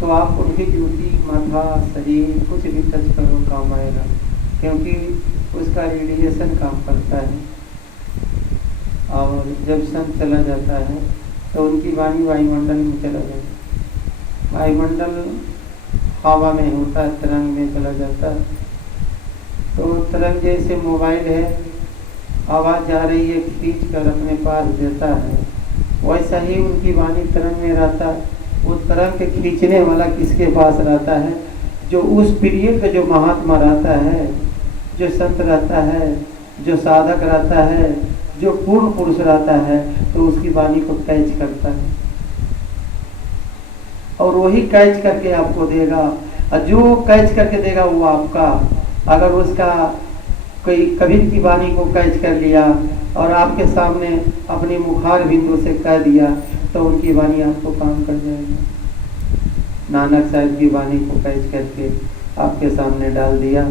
तो आप उनकी ड्यूटी, माथा, शरीर कुछ भी टच करो काम आएगा, क्योंकि उसका रेडिएशन काम करता है। और जब सन चला जाता है तो उनकी वाणी वायुमंडल में चला जाता है। वायुमंडल हवा में होता है, तरंग में चला जाता है। तो तरंग जैसे मोबाइल है, आवाज़ जा रही है, खींच कर अपने पास देता है, वैसा ही उनकी वाणी तरंग में रहता है। वो तरंग के खींचने वाला किसके पास रहता है? जो उस पीरियड का जो महात्मा रहता है, जो संत रहता है, जो साधक रहता है, जो पूर्ण पुरुष रहता है, तो उसकी वाणी को कैच करता है और वही कैच करके आपको देगा। और जो कैच करके देगा वो आपका, अगर उसका कोई कबीर की वाणी को कैच कर लिया और आपके सामने अपने मुखार बिंदु से कह दिया तो उनकी वाणी आपको काम कर जाएगी। नानक साहब की वाणी को कैच करके आपके सामने डाल दिया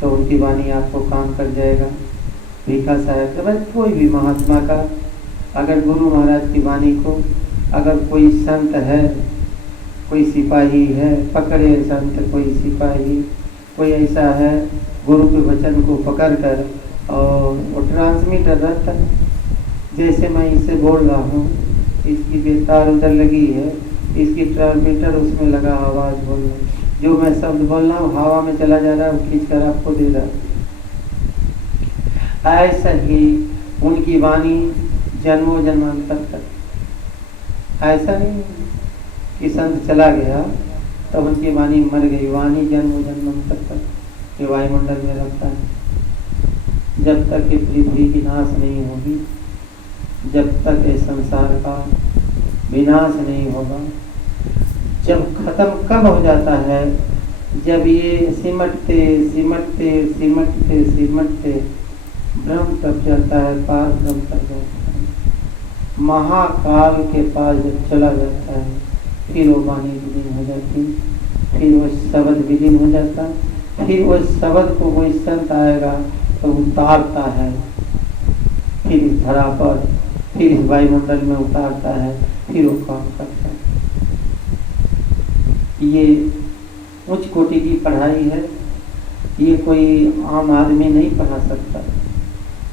तो उनकी वाणी आपको काम कर जाएगा। भीखा साहब तो बस कोई भी महात्मा का, अगर गुरु महाराज की वाणी को, अगर कोई संत है, कोई सिपाही है, पकड़े संत, कोई सिपाही, कोई ऐसा है गुरु के वचन को पकड़ कर और वो ट्रांसमीटर रहता है, जैसे मैं इससे बोल रहा हूँ, इसकी बेतार उधर लगी है, इसकी ट्रांसमीटर उसमें लगा, आवाज़ बोल रहा, जो मैं शब्द बोल रहा हूँ हवा में चला जा रहा है, वो खींच कर आपको दे रहा है। ऐसा ही उनकी वाणी जन्मों जन्मांतर तक, ऐसा नहीं कि संत चला गया तब उनकी वाणी मर गई। वाणी जन्मों जन्मांतर तक ये वायुमंडल में रहता है। जब तक ये पृथ्वी की नाश नहीं होगी, जब तक ये संसार का विनाश नहीं होगा, जब खत्म कब हो जाता है? जब ये सिमटते सिमटते सिमटते सिमटते ब्रह्म तक जाता है, पार ब्रह्म तक जाता है, महाकाल के पास जब चला जाता है, फिर वो वाणी विलीन हो जाती, फिर वो शब्द विलीन हो जाता, फिर वो शब्द को कोई संत आएगा तो उतारता है, फिर इस धरा पर, फिर इस वायुमंडल में उतारता है, फिर वो काम करता है। ये उच्च कोटि की पढ़ाई है, ये कोई आम आदमी नहीं पढ़ा सकता।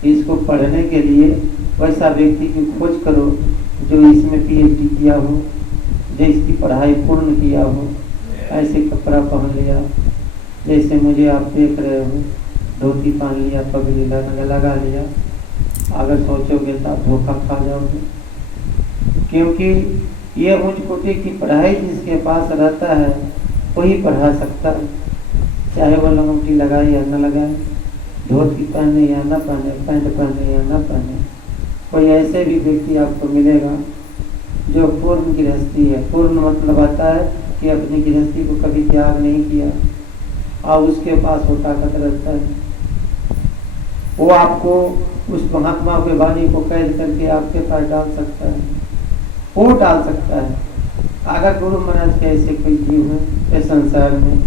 इसको पढ़ने के लिए वैसा व्यक्ति की खोज करो जो इसमें PhD किया हो, जो इसकी पढ़ाई पूर्ण किया हो। ऐसे कपड़ा पहन लिया जैसे मुझे आप देख रहे हो, धोती पहन लिया, पगड़ी लगा लिया, अगर सोचोगे तो आप धोखा खा जाओगे, क्योंकि ये उच्च कोटि की पढ़ाई जिसके पास रहता है वही पढ़ा सकता है, चाहे वो लंगोटी लगाए या न लगाए, धोती पहने या न पहने, पैंट पहने या न पहने। कोई ऐसे भी व्यक्ति आपको मिलेगा जो पूर्ण गृहस्थी है। पूर्ण मतलब आता है कि अपनी गृहस्थी को कभी त्याग नहीं किया और उसके पास वो ताकत रहता है, वो आपको उस महात्मा के वाणी को कैद करके आपके पास डाल सकता है, वो डाल सकता है। अगर गुरु महाराज के ऐसे कोई जीव है इस संसार में,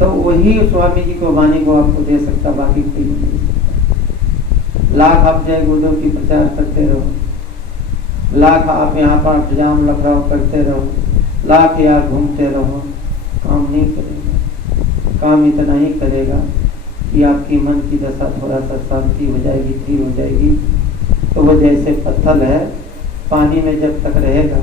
तो वही स्वामी जी को वाणी को आपको दे सकता, बाकी कोई नहीं दे सकता। लाख आप जय गुरुदेव की प्रचार करते रहो, लाख आप यहाँ पर इंतजाम लखराव करते रहो, लाख यहाँ घूमते रहो, काम नहीं करेगा। काम इतना ही करेगा कि आपकी मन की दशा थोड़ा सा शांति हो जाएगी, स्थिर हो जाएगी। तो वो जैसे पत्थर है, पानी में जब तक रहेगा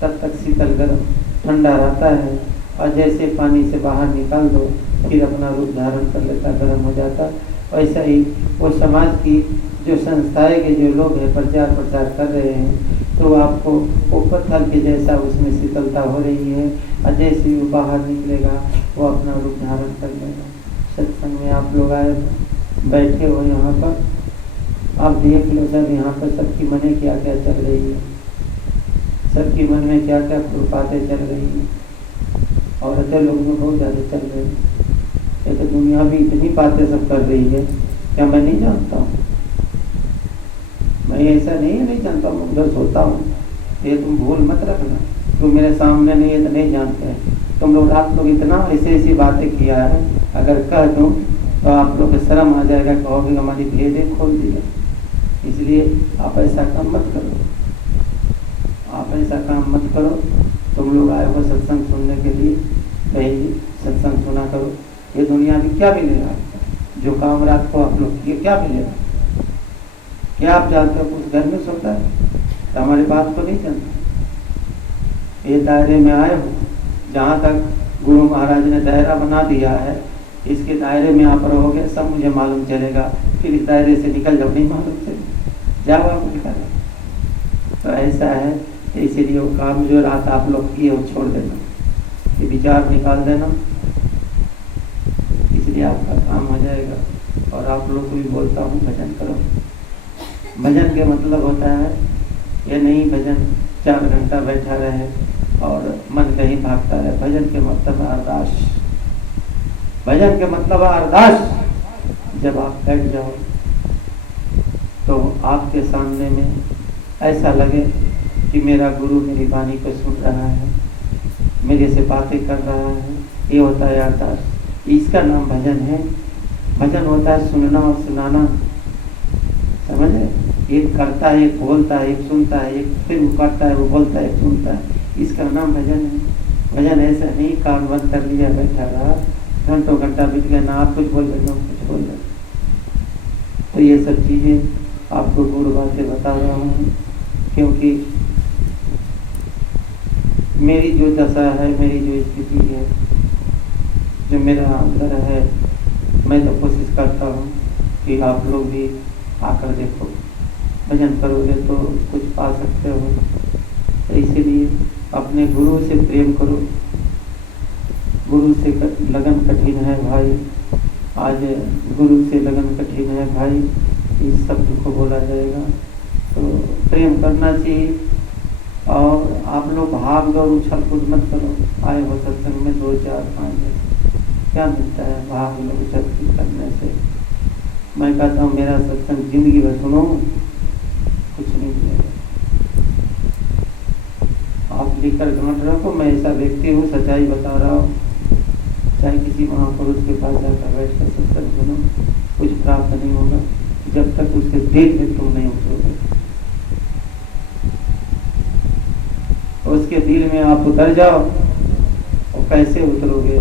तब तक शीतल गर्म ठंडा रहता है, और जैसे पानी से बाहर निकाल दो फिर अपना रूप धारण कर लेता, गर्म हो जाता। वैसा ही वो समाज की जो संस्थाएं के जो लोग हैं प्रचार प्रसार कर रहे हैं, तो आपको वो पत्थर के जैसा उसमें शीतलता हो रही है, और जैसे ही वो बाहर निकलेगा वो अपना रूप धारण कर लेगा। सत्संग में आप लोग आए बैठे हो यहाँ पर, आप देख लो सब यहाँ पर सबकी मने क्या क्या चल रही है, सबकी मन में क्या क्या खुरपाते चल रही हैं। औरतें लोग में बहुत ज़्यादा चल रही है, ये तो दुनिया भी इतनी बातें सब कर रही है, क्या मैं नहीं जानता हूँ? मैं ऐसा नहीं जानता हूँ, उधर सोता हूँ। ये तुम भूल मत रखना, तुम मेरे सामने नहीं है तो नहीं जानते हैं। तुम लोग आप लोग इतना ऐसी बातें किया है, अगर कह दूँ तो आप लोग को शर्म आ जाएगा, कहोगे हमारी भेदे खोल दिया। इसलिए आप ऐसा काम मत करो, आप आप ऐसा काम मत करो, तुम लोग आए हो सत्संग सुनने के लिए, कहीं सत्संग सुना करो, ये दुनिया में क्या मिलेगा आपको, जो काम रात को आप लोग किए क्या मिलेगा? क्या आप जानते हो कुछ घर में सोता है? तो हमारी बात को नहीं जानते। ये दायरे में आए हो, जहाँ तक गुरु महाराज ने दायरा बना दिया है, इसके दायरे में आप रहोगे, सब मुझे मालूम चलेगा, फिर इस दायरे से निकल जाओ, नहीं मालूम चलेगा, जाओ आप निकल। तो ऐसा है, इसीलिए वो काम जो रात आप लोग किए वो छोड़ देना, ये विचार निकाल देना, इसलिए आपका काम हो जाएगा। और आप लोग को भी बोलता हूँ भजन करो। भजन के मतलब होता है ये नहीं भजन 4 घंटा बैठा रहे और मन कहीं भागता रहे। भजन के मतलब अरदास, भजन के मतलब अरदास। जब आप बैठ जाओ तो आपके सामने में ऐसा लगे कि मेरा गुरु मेरी वाणी को सुन रहा है, मेरे से बातें कर रहा है, ये होता है अरदास। इसका नाम भजन है। भजन होता है सुनना और सुनाना, समझे? एक करता है, एक बोलता है, एक सुनता है, एक फिर वो करता है, वो बोलता है, एक सुनता है, इसका नाम भजन है। भजन ऐसा नहीं कान बंद कर लिया बैठा रहा, घंटों घंटा बीत गया, ना आप कुछ बोल रहे ना कुछ बोल रहे। तो ये सब चीज़ें आपको गुरु बातें बता रहा हूँ, क्योंकि मेरी जो दशा है, मेरी जो स्थिति है, जो मेरा अंदर है, मैं तो कोशिश करता हूँ कि आप लोग भी आकर देखो, भजन करोगे तो कुछ पा सकते हो। तो इसीलिए अपने गुरु से प्रेम करो। गुरु से लगन कठिन है भाई, आज गुरु से लगन कठिन है भाई, इस शब्द को बोला जाएगा। तो प्रेम करना चाहिए। और आप लोग भाग दौड़ उछल कूद मत करो। आए हो सत्संग में 2 4 5 क्या मिलता है भाग दौड़ उछल कूद करने से? मैं कहता हूँ मेरा सत्संग जिंदगी भर सुनो, कुछ नहीं मिलेगा। आप लिखकर गांठ रखो, मैं ऐसा व्यक्ति हूँ, सच्चाई बता रहा हूँ। चाहे किसी महापुरुष के पास जाकर बैठ कर सत्संग सुनो, कुछ प्राप्त नहीं होगा जब तक उसके दिल में तुम नहीं उतरोगे। उसके दिल में आप उतर जाओ, और कैसे उतरोगे?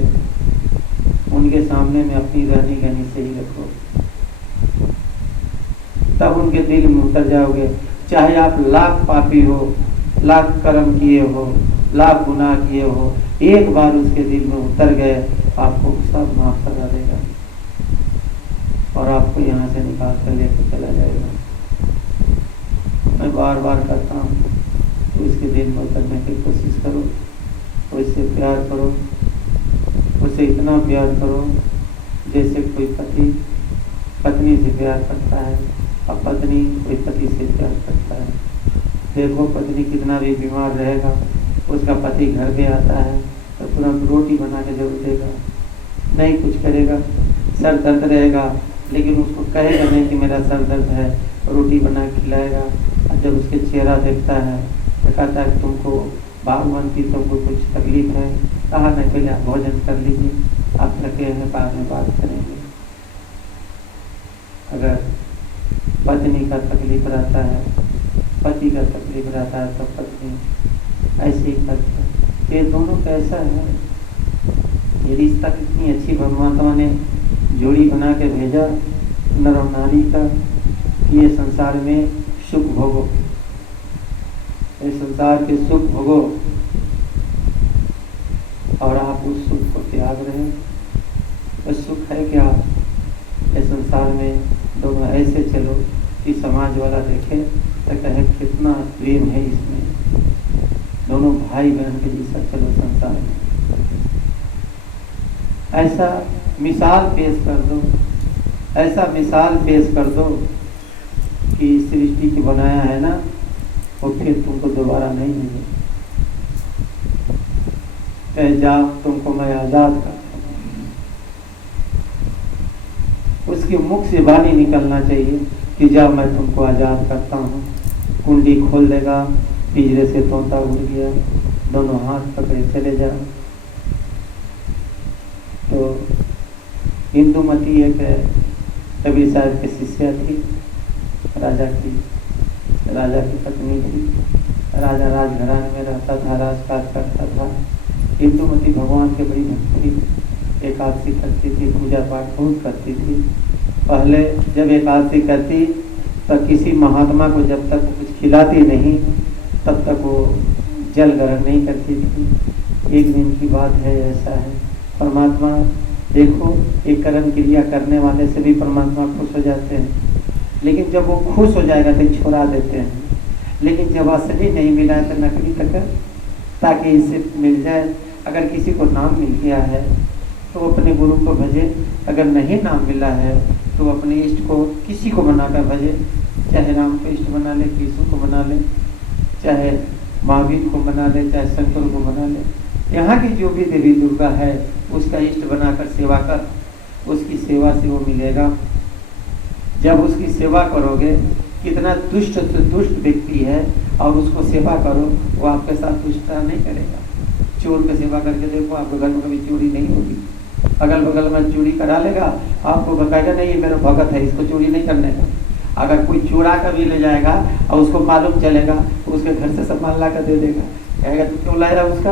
उनके सामने में अपनी रहनी कहनी सही रखो, तब उनके दिल में उतर जाओगे। चाहे आप लाख पापी हो, लाख कर्म किए हो, लाख गुनाह किए हो, एक बार उसके दिल में उतर गए, आपको सब माफ करा देगा और आपको यहाँ से निकाल कर लेकर चला जाएगा। मैं बार बार कहता हूँ, तो इसके दिल में उतरने की कोशिश करो, उससे प्यार करो, उसे इतना प्यार करो जैसे कोई पति पत्नी से प्यार करता है, और पत्नी कोई पति से प्यार करता है। देखो पत्नी कितना भी बीमार रहेगा, उसका पति घर पे आता है तो तुरंत रोटी बना के जरूर देगा, नहीं कुछ करेगा। सर दर्द रहेगा लेकिन उसको कहेगा नहीं कि मेरा सर दर्द है, रोटी बना के खिलाएगा। और जब उसके चेहरा देखता है तो कहता है तुमको बागवंती, तुमको कुछ तकलीफ है? कहा नहीं, पहले आप भोजन कर लीजिए, आप थके हैं, बाद में बात करेंगे। अगर पत्नी का तकलीफ रहता है, पति का तकलीफ रहता है, तो पत्नी ऐसे ही करती है। ये दोनों कैसा है, ये रिश्ता कितनी अच्छी परमात्मा ने जोड़ी बना के भेजा नर और नारी का, कि ये संसार में सुख भोगो, ये संसार के सुख भोगो, और आप उस सुख को त्याग रहे हैं। तो सुख है क्या? इस संसार में दोनों ऐसे चलो कि समाज वाला देखे तो कहे कितना प्रेम है इसमें, दोनों भाई बहन के जैसा चलो संसार में। ऐसा मिसाल पेश कर दो, ऐसा मिसाल पेश कर दो कि सृष्टि की बनाया है ना, वो फिर तुमको दोबारा नहीं मिले। कहे जाओ तुमको मैं आजाद कर, उसके मुख से वाणी निकलना चाहिए कि जाओ मैं तुमको आजाद करता हूँ। कुंडी खोल देगा, पिंजरे से तोता उड़ गया, दोनों हाथ पकड़े चले जाओ। तो इंदुमती एक कबीर साहब की शिष्या थी, राजा की पत्नी थी। राजा राजघराने में रहता था, राजकाज करता था। इंदुमती भगवान के बड़ी भक्ति, एकादशी करती थी, पूजा पाठ बहुत करती थी। पहले जब एकादशी करती तो किसी महात्मा को जब तक कुछ खिलाती नहीं तब तक वो जल ग्रहण नहीं करती थी। एक दिन की बात है, ऐसा है परमात्मा, देखो एक कर्म क्रिया करने वाले से भी परमात्मा खुश हो जाते हैं, लेकिन जब वो खुश हो जाएगा तो छोड़ा देते हैं। लेकिन जब असली नहीं मिला है तो नकली तक ताकि इससे मिल जाए। अगर किसी को नाम मिल गया है तो अपने गुरु को भजे, अगर नहीं नाम मिला है तो अपने इष्ट को किसी को बनाकर भजे, चाहे राम को इष्ट बना ले, कृष्ण को बना ले, चाहे महावीर को बना ले, चाहे शंकर को बना ले। यहाँ की जो भी देवी दुर्गा है उसका इष्ट बनाकर सेवा कर, उसकी सेवा से वो मिलेगा। जब उसकी सेवा करोगे, कितना दुष्ट से दुष्ट व्यक्ति है और उसको सेवा करो, वो आपके साथ दुष्टता नहीं करेगा। चोर की सेवा करके देखो, आपके घर में कभी चोरी नहीं होगी। अगल बगल में चोरी करा लेगा, आपको कहेगा नहीं ये मेरा भगत है, इसको चोरी नहीं करने का। अगर कोई चोरा कर भी ले जाएगा और उसको मालूम चलेगा तो उसके घर से सामान ला कर दे देगा, कहेगा तू क्यों लाया उसका।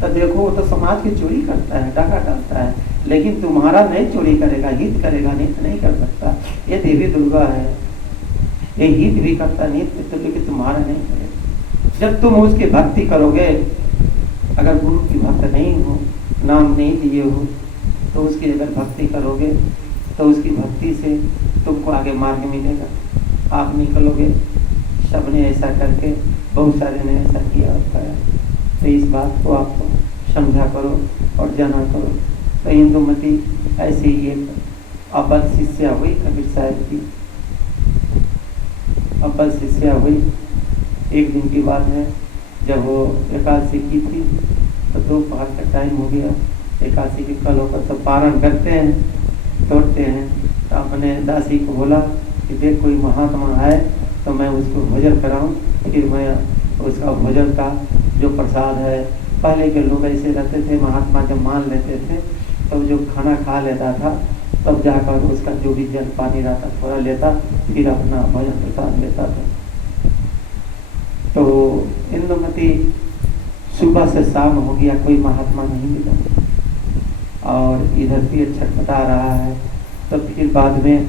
तो देखो वो तो समाज की चोरी करता है, डाका डालता है, लेकिन तुम्हारा नहीं चोरी करेगा, हित करेगा, नित्य नहीं कर सकता। ये देवी दुर्गा है, ये हित भी करता नित्य तो, लेकिन तुम्हारा नहीं करेगा। जब तुम उसकी भक्ति करोगे, अगर गुरु की भक्त नहीं हो, नाम नहीं दिए हो, तो उसकी अगर भक्ति करोगे तो उसकी भक्ति से तुमको आगे मार्ग मिलेगा। आप निकलोगे, सबने ऐसा करके, बहुत सारे ने ऐसा किया होता है। तो इस बात को आप समझा करो और जाना करो। तो इंदुमती ऐसे ही एक अबल शिष्या हुई कबीर साहब की, अबल शिष्या हुई। एक दिन की बात है, जब वो एकादशी की थी तो दोपहर का टाइम हो गया। एकादशी के कल होकर तो पारण करते हैं, तोड़ते हैं। तो अपने दासी को बोला कि देख कोई महात्मा आए तो मैं उसको भोजन कराऊं, फिर मैं उसका भोजन का जो प्रसाद है, पहले के लोग ऐसे रहते थे, महात्मा जब मान लेते थे तो जो खाना खा लेता था तब जाकर उसका जो भी जल पानी रहता थोड़ा लेता, फिर अपना भोजन प्रसाद लेता था। तो इंदुमती सुबह से शाम हो गया, कोई महात्मा नहीं मिला और इधर भी छटपटा रहा है। तो फिर बाद में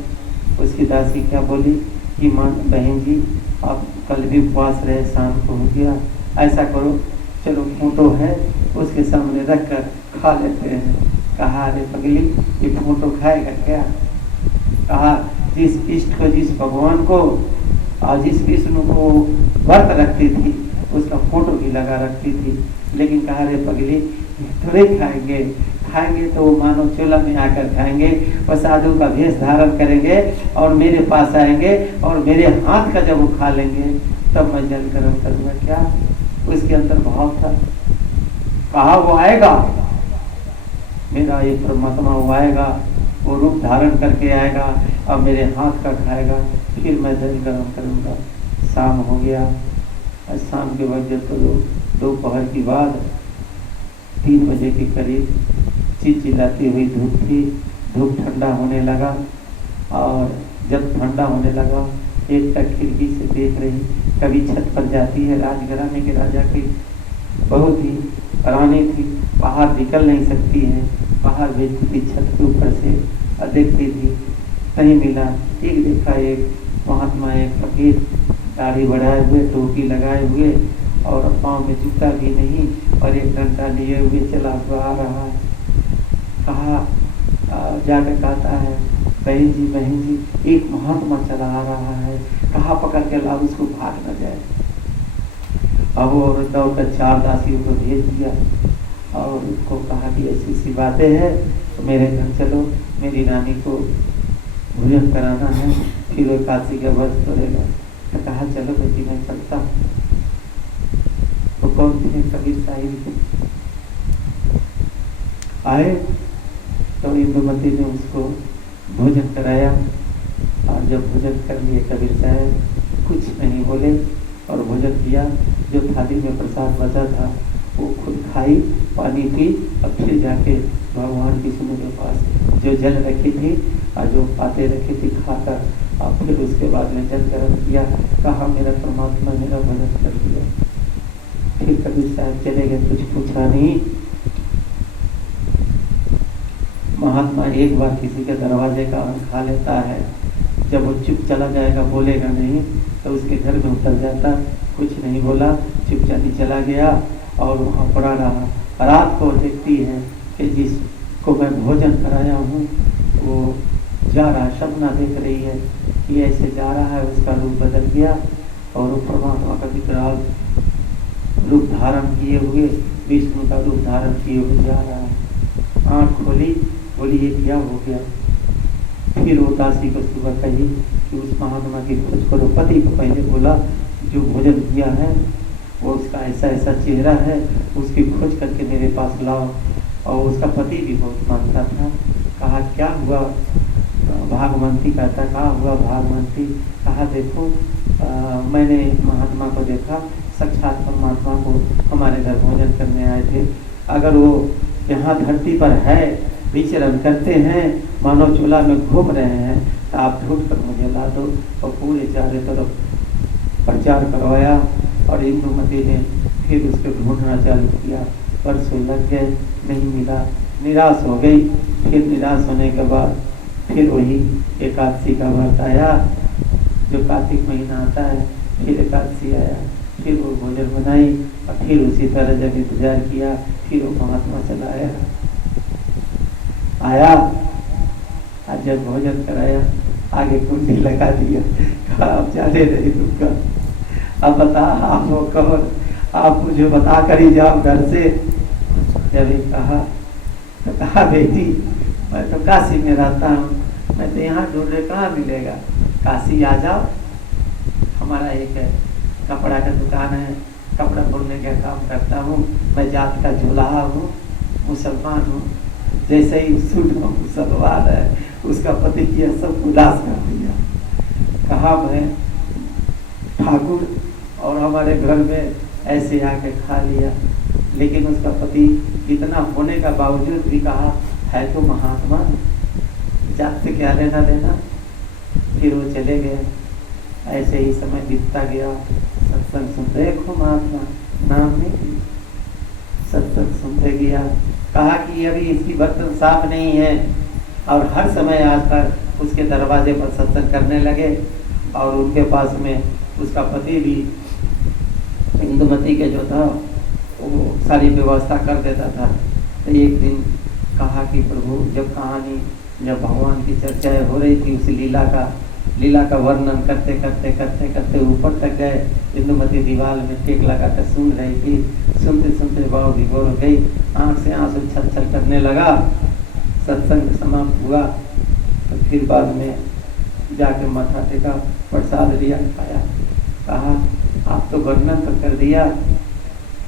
उसकी दासी क्या बोली कि माँ बहन जी आप कल भी उपवास रहे, शाम को हो गया, ऐसा करो चलो फोटो है उसके सामने रख कर खा लेते हैं। कहा अरे पगली ये फोटो खाएगा क्या। कहा जिस इष्ट को, जिस भगवान को और जिस विष्णु को व्रत रखती थी उसका फोटो भी लगा रखती थी, लेकिन कहा रे पगली थोड़े खाएंगे, खाएंगे तो वो मानो चोला में आकर खाएंगे और साधु का भेष धारण करेंगे और मेरे पास आएंगे और मेरे हाथ का जब वो खा लेंगे तब मैं जल गर्म करूँगा क्या। उसके अंदर भाव था, कहा वो आएगा, मेरा ये परमात्मा वो आएगा, वो रूप धारण करके आएगा और मेरे हाथ का खाएगा, फिर मैं जल गर्म करूँगा। शाम हो गया और शाम के वक्त तो दोपहर की बाद 3 बजे के करीब चिलचिलाती हुई धूप थी। धूप ठंडा होने लगा और जब ठंडा होने लगा एक तक खिड़की से देख रही, कभी छत पर जाती है, राजघराने के राजा की बहुत ही रानी थी, बाहर निकल नहीं सकती है, बाहर भेजती थी छत के ऊपर से और देखती थी, नहीं मिला। एक देखा एक महात्मा, एक फकीर दाढ़ी बढ़ाए हुए, टोपी लगाए हुए और पाँव में जूता भी नहीं और एक डंडा लिए हुए चला हुआ आ रहा है। कहा जाकर कहता है बहन जी एक महात्मा चला आ रहा है, कहा पकड़ के लाओ उसको, भाग न जाए। अब वो दौड़कर 4 दासियों को भेज दिया और उसको कहा कि ऐसी सी बातें हैं तो मेरे घर चलो, मेरी रानी को भोजन कराना है, फिर वो एकादशी का व्रत करेगा। तो कहा चलो बेटी मैं चलता। तो कौन थे? कबीर साहिब आए तो इंदुमती ने उसको भोजन कराया और जब भोजन कर लिए कबीर साहब कुछ नहीं बोले और भोजन किया। जो थाली में प्रसाद बचा था वो खुद खाई, पानी पी और फिर जाके भगवान विष्णु के पास जो जल रखी थी और जो बातें रखी थी खाकर और फिर उसके बाद में जल ग्रहण किया, कहा मेरा परमात्मा मेरा भजन कर दिया। फिर कबीर साहब चले गए, कुछ पूछा नहीं। महात्मा एक बार किसी के दरवाजे का अन्न खा लेता है, जब वो चुप चला जाएगा, बोलेगा नहीं, तो उसके घर में उतर जाता, कुछ नहीं बोला, चुपचाप चला गया और वहाँ पड़ा रहा। रात को देखती है कि जिसको मैं भोजन कराया हूँ वो जा रहा, सपना देख रही है कि ऐसे जा रहा है, उसका रूप बदल गया और वो परमात्मा का विकराल रूप धारण किए हुए, विष्णु का रूप धारण किए हुए जा रहा है। आँख खोली, बोली ये क्या हो गया। फिर वो दासी को सुबह कही कि उस महात्मा की खोज करो। पति को पहले बोला जो भोजन किया है वो उसका ऐसा ऐसा चेहरा है, उसकी खोज करके मेरे पास लाओ। और उसका पति भी बहुत मानता था। कहा क्या हुआ भागवंती, कहता कहा हुआ भागवंती। कहा देखो मैंने महात्मा को देखा, साक्षात परमात्मा को हमारे घर भोजन करने आए थे। अगर वो यहाँ धरती पर है, विचरण करते हैं, मानव चूल्हा में घूम रहे हैं, तो आप ढूंढ कर मुझे ला दो। और पूरे चारों तरफ प्रचार करवाया और इंदुमती ने फिर उसको ढूंढना चालू किया। परसों लग गए, नहीं मिला, निराश हो गई। फिर निराश होने के बाद फिर वही एकादशी का व्रत आया, जो कार्तिक महीना आता है। फिर एकादशी आया, फिर वो भोजन बनाई और फिर उसी तरह जब इंतजार किया, फिर वो महात्मा चला आया। आज जब भोजन कराया, आगे कुंडी लगा दिया, कहा अब जाने नहीं दूंगा, अब बता आप वो कौन, आप मुझे बता कर ही जाओ घर से। जब ये कहा तो कहा बेटी मैं तो काशी में रहता हूँ, मैं तो यहाँ ढूंढ रहे, कहाँ मिलेगा, काशी आ जाओ। हमारा एक कपड़ा का दुकान है, कपड़ा बुनने का काम करता हूँ, मैं जात का जुलाहा हूँ, मुसलमान हूँ। जैसे ही सुना मुसलमान है, उसका पति किया सब उदास कर दिया। कहा मैं ठाकुर और हमारे घर में ऐसे आके खा लिया। लेकिन उसका पति इतना होने का बावजूद भी कहा है तो महात्मा, जात से क्या लेना देना। फिर वो चले गए। ऐसे ही समय बीतता गया, सत्संग सुनते, देखो महात्मा नाम नहीं, सत्संग सुनते गया। कहा कि अभी इसकी बर्तन साफ नहीं है, और हर समय आकर उसके दरवाजे पर सत्संग करने लगे। और उनके पास में उसका पति भी इंदुमती के जो था वो सारी व्यवस्था कर देता था। तो एक दिन कहा कि प्रभु, जब कहानी, जब भगवान की चर्चा हो रही थी, उस लीला का वर्णन करते करते करते करते ऊपर तक गए। इंदुमती दीवार में टेक लगा कर सुन रही थी। सुनते सुनते भाव विभोर हो गई, आँख से आंसू छल छल करने लगा। सत्संग समाप्त हुआ तो फिर बाद में जाके माथा टेका, प्रसाद लिया, खाया। कहा आप तो वर्णन तो कर दिया,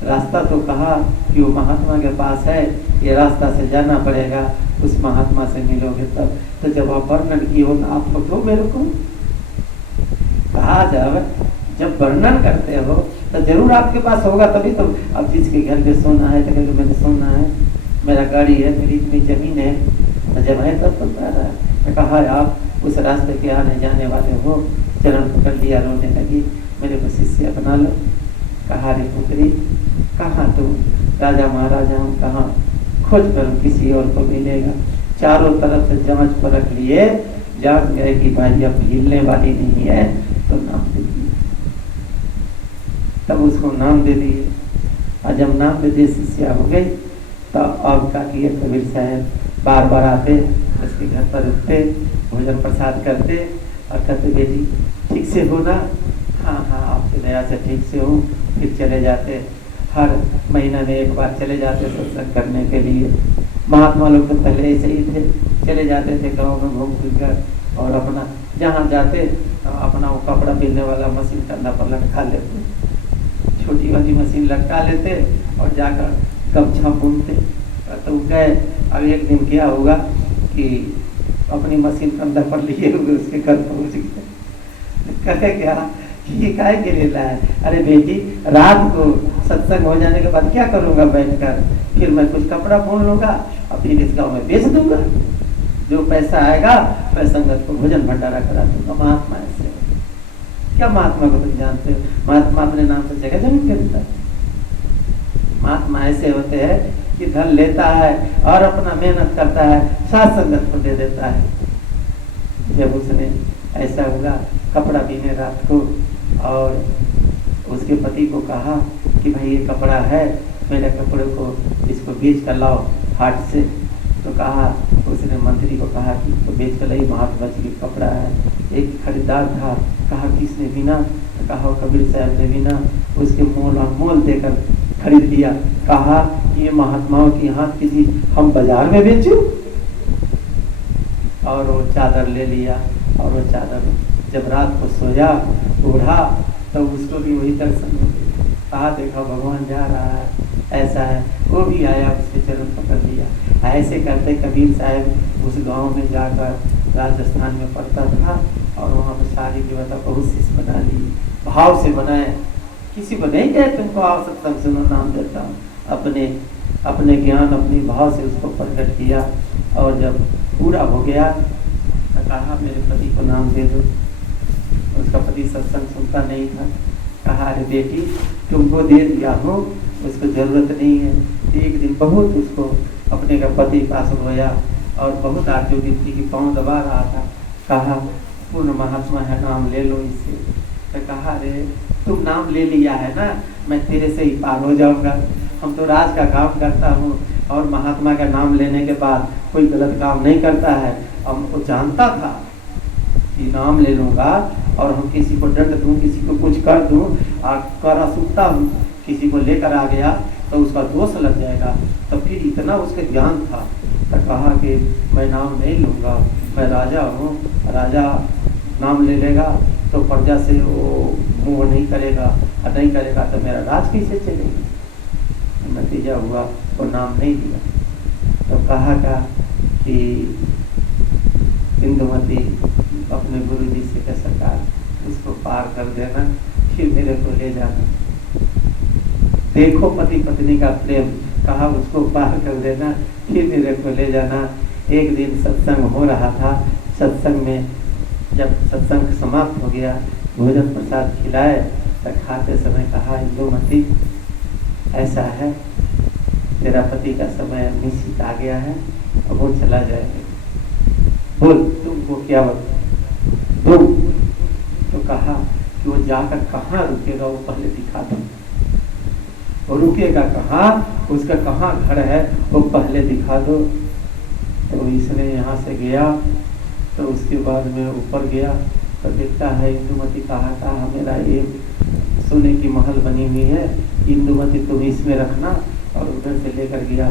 रास्ता तो कहा कि वो महात्मा के पास है, ये रास्ता से जाना पड़ेगा, उस महात्मा से मिलोगे तब। तो जब आप वर्णन किए हो तो आप तो मेरे को कहा, जब वर्णन करते हो तो जरूर आपके पास होगा, तभी तो। अब जिसके घर पे सोना है तो कहते मैंने सोना है, मेरा गाड़ी है, मेरी इतनी जमीन है, तो जब है तब तो कह रहा है। मैं कहा आप उस रास्ते के आने जाने वाले हो, चरण पकड़ लिया, रोने लगी, मेरे को शिष्य बना लो। कहा रे पुत्री, कहाँ तुम, राजा महाराजा हूँ, कहाँ खोज करूँ, किसी और को मिलेगा। चारों तरफ से जांच परख लिए, जान गए कि भाई अब हिलने वाली नहीं है, तो नाम दे दिए। तब उसको नाम दे दिए, और जब नाम दे दिए शिष्या हो गई। तो अब क्या किए, कबीर साहब बार बार आते, उसके घर पर रुकते, भोजन प्रसाद करते और कहते बेटी ठीक से हो ना, हाँ हाँ आपकी दया से ठीक से हूँ। फिर चले जाते, हर महीना में एक बार चले जाते सत्संग करने के लिए। महात्मा लोग तो पहले ऐसे ही थे, चले जाते थे गाँव में घूम फिर कर, और अपना जहाँ जाते अपना वो कपड़ा बिनने वाला मशीन कंधा पर लटका लेते, छोटी वाली मशीन लटका लेते और जाकर गमछा बुनते। तो गए, अब एक दिन क्या होगा कि अपनी मशीन कंधा पर लिए हुए उसके घर पहुँच गए। कहे क्या ये काहे के लिए लाया? अरे बेटी, रात को सत्संग हो जाने के बाद क्या करूँगा बैठकर, फिर मैं कुछ कपड़ा बुन लूँगा और फिर इस गाँव में बेच दूँगा। जो पैसा आएगा मैं संगत को भोजन भंडारा करा दूंगा। महात्मा ऐसे होते। क्या महात्मा को तुम जानते हो? महात्मा अपने नाम से जगह जमीन खरीदता है। महात्मा ऐसे होते हैं कि धन लेता है और अपना मेहनत करता है, साथ संगत को दे देता है। जब उसने ऐसा हुआ, कपड़ा बीने रात को, और उसके पति को कहा कि भाई ये कपड़ा है, मेरे कपड़े को इसको बेच कर लाओ हाट से। तो कहा, उसने मंत्री को कहा कि इसको बेच कर लाई, महात्मा जी का कपड़ा है। एक खरीदार था, कहा किसने बिना? तो कहा कबीर साहब ने बिना। उसके मोल देकर खरीद लिया। कहा कि ये महात्माओं की हाथ किसी हम बाजार में बेचूं? और वो चादर ले लिया, और वो चादर जब रात को सोया उड़ा तो उसको भी वही दर्शन हो गया। कहा देखा भगवान जा रहा है, ऐसा है। वो भी आया, उसके चरण पकड़ लिया। ऐसे करते कबीर साहब उस गांव में जाकर राजस्थान में पढ़ता था, और वहाँ पर सारी देवता बहुत शिष्य बना ली, भाव से बनाए। किसी को नहीं कहे तुमको आओ सत्संग सुनो, नाम देता हूँ। अपने ज्ञान अपनी भाव से उसको प्रकट किया, और जब पूरा हो गया तो कहा मेरे पति को नाम दे दो। उसका पति सत्संग सुनता नहीं था। कहा अरे बेटी तुमको दे दिया हूँ, उसको जरूरत नहीं है। एक दिन बहुत उसको अपने का पति पास रोया, और बहुत आरती थी कि पाँव दबा रहा था। कहा पूर्ण महात्मा है, नाम ले लो इससे। तो कहा अरे तुम नाम ले लिया है ना, मैं तेरे से ही पार हो जाऊंगा। हम तो राज का काम करता हूँ, और महात्मा का नाम लेने के बाद कोई गलत काम नहीं करता है। हमको जानता था कि नाम ले लूंगा और हम किसी को दंड दूं, किसी को कुछ कर दूं, कर असुखता हूँ, किसी को लेकर आ गया तो उसका दोष लग जाएगा। तो फिर इतना उसके ज्ञान था, तो कहा कि मैं नाम नहीं लूंगा, मैं राजा हूँ, राजा नाम ले लेगा तो प्रजा से वो मुँह नहीं करेगा, और नहीं करेगा तो मेरा राज कैसे चलेगा। नतीजा हुआ वो नाम नहीं दिया। तो कहा कि इंदुमती अपने गुरु जी से कह सरकार उसको पार कर देना, फिर मेरे को ले जाना। देखो पति पत्नी का प्रेम, कहा उसको पार कर देना, फिर मेरे को ले जाना। एक दिन सत्संग हो रहा था, सत्संग में जब सत्संग समाप्त हो गया, भोजन प्रसाद खिलाए, तो खाते समय कहा इंदुमती ऐसा है, तेरा पति का समय निश्चित आ गया है, अब वो चला जाएगा। बोल तुमको क्या तुम? तो कहा कि वो जाकर कहाँ रुकेगा वो पहले दिखा दो। वो रुकेगा कहाँ, उसका कहाँ घर है वो पहले दिखा दो। तो इसने यहाँ से गया, तो उसके बाद में ऊपर गया तो देखता है इंदुमती कहा था मेरा एक सोने की महल बनी हुई है, इंदुमती तुम इसमें रखना। और उधर से लेकर गया